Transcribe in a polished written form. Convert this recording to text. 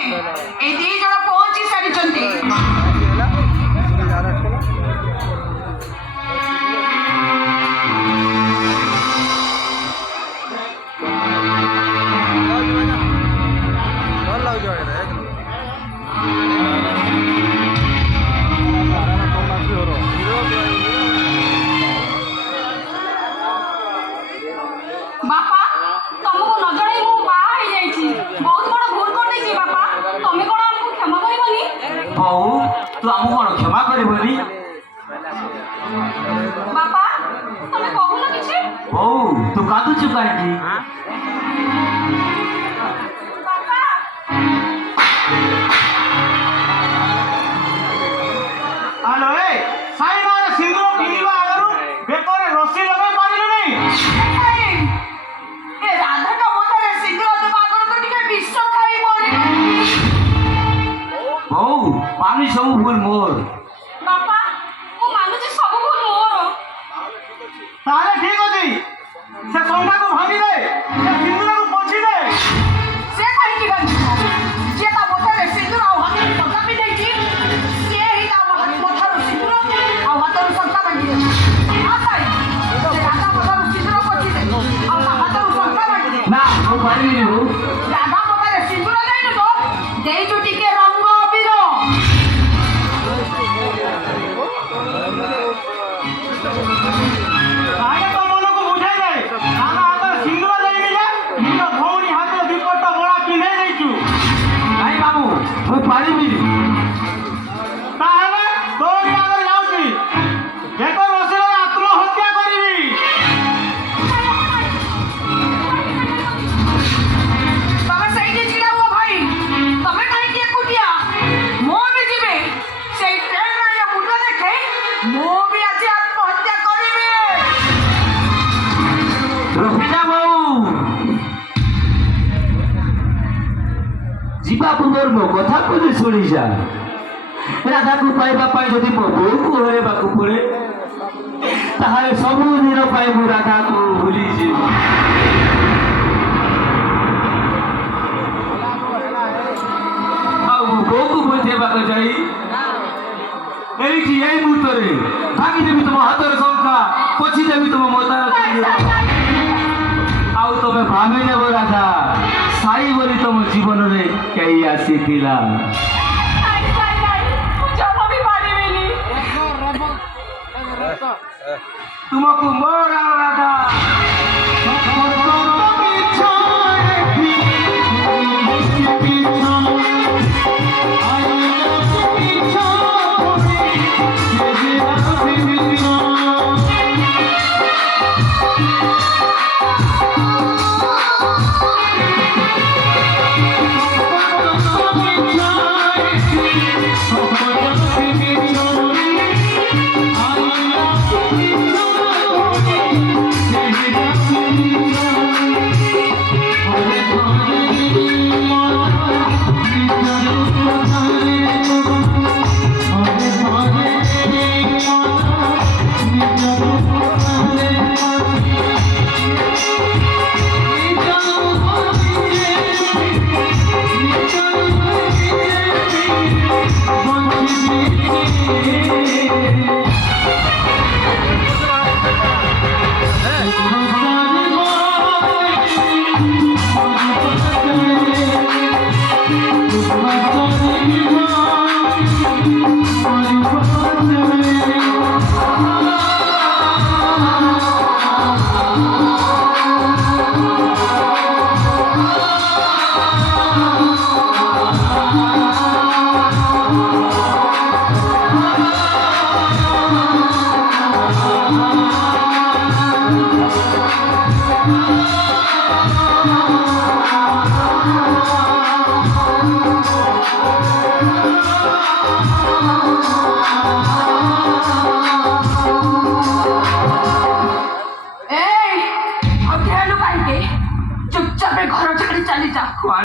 এই ଦି ଜଣ ପହଞ୍ଚି ସାରିଛନ୍ତି। ବାପା ତମକୁ ନ ଜଣାଇ ମୁଁ ବାହା ହେଇଯାଇଛି। ବହୁତ ବଡ଼ ଭୁଲ କରିଦେଇଛି ବାପା। ତମେ କଣ ଆମକୁ କ୍ଷମା କରିବନି? ବୋଉ ତୁ ଆମକୁ କଣ କ୍ଷମା କରିବନି? ବାପା ତମେ କହୁନ କିଛି। ବୋଉ ତୁ କାঁଦୁଛୁ କାହିଁକି? ବାପା ଆଲୋ ଏ ସାଇମାନେ ସିନ୍ଦୁର ପିନ୍ଧିବା ଆଗରୁ ବେକରେ ରସି ଲଗାଇ ପାରିଲୁନି? ଏ ରାଧାଙ୍କ ମୁଣ୍ଡରେ ସିନ୍ଦୁର ଦେବା ଆଗରୁ ତ ଟିକେ ବିଷ ଖାଇ ମରିବ। ବୋଉ ପାଣି ସବୁ ଭୁଲ ମୋର। ବାପା ମୁଁ ମାନୁଛି ସବୁ ଭୁଲ ମୋର। ତାହେଲେ ଠିକ ଅଛି, ସେ ଶଙ୍ଖାକୁ ଭାଙ୍ଗିଦେ, ସେ ସିନ୍ଦୁରକୁ ପୋଛିଦେ। ସେ କାହିଁକି ବାଞ୍ଚିବ? ଯିଏ ତା ମୁଣ୍ଡରେ ସିନ୍ଦୁର ଆଉ ହାତରେ ଶଙ୍ଖା ପିନ୍ଧେଇଛି ସିଏ ହିଁ ତା ମଥାରୁ ସିନ୍ଦୁର ଆଉ ହାତରୁ ଶଙ୍ଖା ବାନ୍ଧିଦେଇଛି। ସେ ରାଧା ମୁଣ୍ଡରୁ ସିନ୍ଦୁର ପୋଛିଦେ ଆଉ ତା ହାତରୁ ଶଙ୍ଖା ବାନ୍ଧିଦେ। ନା ମୁଁ ପାରିବିନି ବୋଉ। ରାଧା ମୁଣ୍ଡରେ ସିନ୍ଦୁର ଦେଇନୁ ତ ଦେଇଛୁ ଟିକେ ରଙ୍ଗ ଅବିର। ଆଗେ ତ ମନକୁ ବୁଝାଇ ଦେ, ଆମ ହାତରେ ସିନ୍ଦୁର ଦେଇନି ଯେ ନିଜ ଭଉଣୀ ହାତରେ ଦିପଟ ବଳା ପିନ୍ଧେଇ ଦେଇଛୁ। ନାଇଁ ମାମୁଁ ମୁଁ ପାରିବିନି। ତାହେଲେ ତୋରି ଆଗରେ ଯାଉଛି, ବେକ ରସି ଲଗାଇ ଆତ୍ମହତ୍ୟା କରିବି। ତମେ ସେଇଠି ଛିଡ଼ା ହୁଅ ଭାଇ। ତମେ କାହିଁକି ଏକୁଟିଆ? ମୁଁ ବି ଯିବି। ସେଇ ଟ୍ରେନରେ ଏ ମୁଣ୍ଡ ଦେଖେ ମୁଁ ବି ଆଜି ଆତ୍ମହତ୍ୟା କରିବି। ରହିଯା ବୋଉ। ଯିବା ପୂର୍ବରୁ ମୋ କଥା କହିଲେ ଶୁଣିଯା। ରାଧାକୁ ପାଇବା ପାଇଁ ଯଦି ମୋ ବୋଉକୁ ହରେଇବାକୁ ପଡ଼େ ତାହେଲେ ସବୁଦିନ ପାଇଁ ମୁଁ ରାଧାକୁ ଭୁଲିଯିବି। ଆଉ ମୁଁ ବୋଉକୁ ବୁଝେଇବାକୁ ଯାଇ ଏଇଠି ଏଇ ମୁହୂର୍ତ୍ତରେ ଭାଙ୍ଗିଦେବି ତୁମ ହାତରେ ଶଙ୍ଖା, ପୋଛିଦେବି ତୁମ ମତାର ସିନ୍ଦୁର। ଆଉ ତମେ ଭାବି ନେବ ରାଧା ସାଇ ବୋଲି ତମ ଜୀବନରେ କେହି ଆସିଥିଲା। ମୁଁ ଜମା ବି ପାରିବିନି। ତୁମକୁ ମୋର ରାଧା